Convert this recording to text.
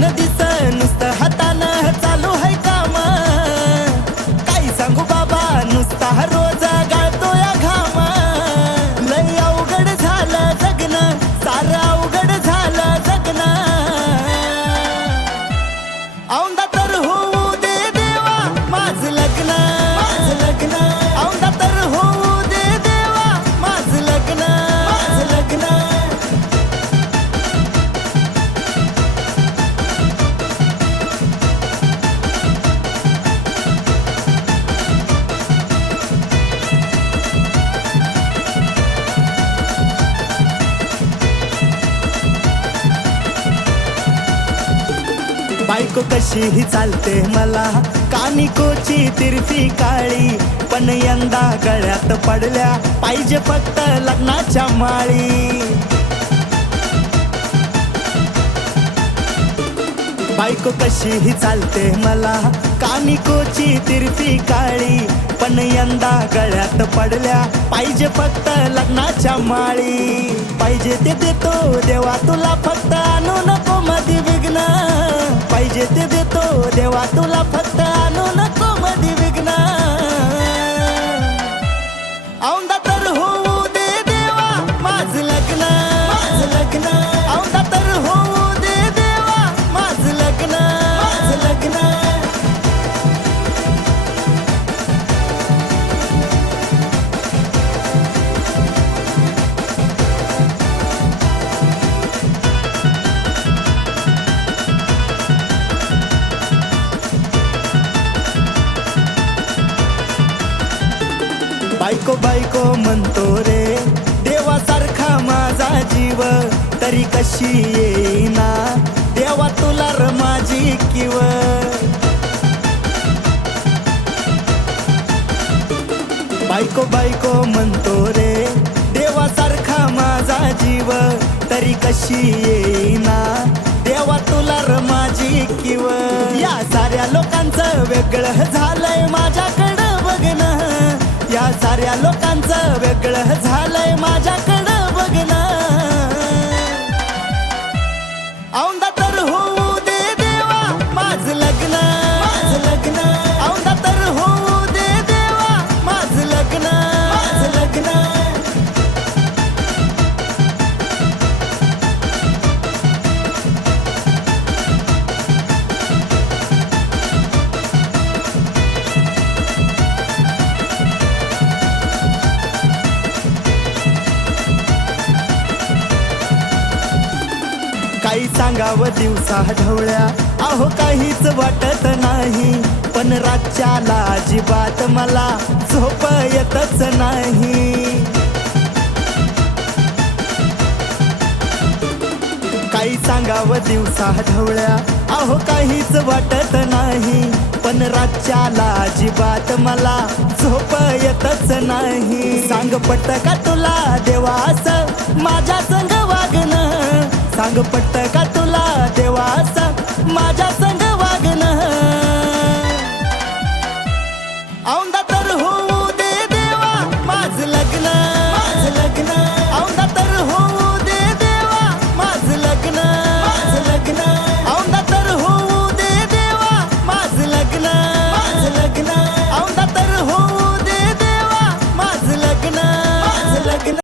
न दिस नुसतं हातानं चालू है काम काही सांगू बाबा नुसता रोज गाळतो या घाम लय अवघड झालं जगणं सारं अवघड झालं जगणं औंधा तर होऊ दे देवा माझं लग्न औंधा तर होऊ दे देवा माझं लग्न बायको कशीही चालते मला कानिकोची तिरफी काळी पण यंदा गळ्यात पडल्या पाहिजे फक्त लग्नाच्या माळी बायको कशीही चालते मला कानिकोची तिरफी काळी पण यंदा गळ्यात पडल्या पाहिजे फक्त लग्नाच्या माळी पाहिजे ते देतो देवा तुला फक्त आणू नको मधी विघ्न पाहिजे ते देतो देवा तुला फक्त आणू नको मधी विघ्न औंधा तर होऊ दे देवा माझं लग्न औंधा तर होऊ दे देवा माझं लग्न बायको बायको म्हणतो रे देवासारखा माझा जीव तरी कशी येईना देवा तुला र माझी किव बायको बायको म्हणतो रे देवासारखा माझा जीव तरी कशी येईना देवा तुला र माझी किव या साऱ्या लोकांचं वेगळं झालंय माझ्याकडं बघणं या साऱ्या लोकांचं वेगळं झालंय माझ्याकडं बघणं औंधा तर होऊ दे देवा माझं लग्न औंधा तर होऊ दे देवा माझं लग्न काही सांगावं दिवसा ढवळ्या अहो काहीच वाटत नाही पण रातच्याला अजिबात मला झोप येतच नाही काही सांगावं दिवसा ढवळ्या अहो काहीच वाटत नाही पण रातच्याला अजिबात मला झोप येतच नाही सांग पटत का तुला देवा असं माझ्या संग वागणं सांग पटत का तुला देवा असं माझ्या संग वागणं